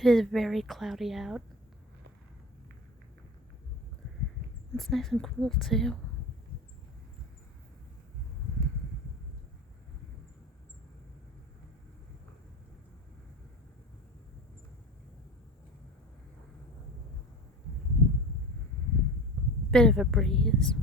It is very cloudy out. It's nice and cool too. Bit of a breeze.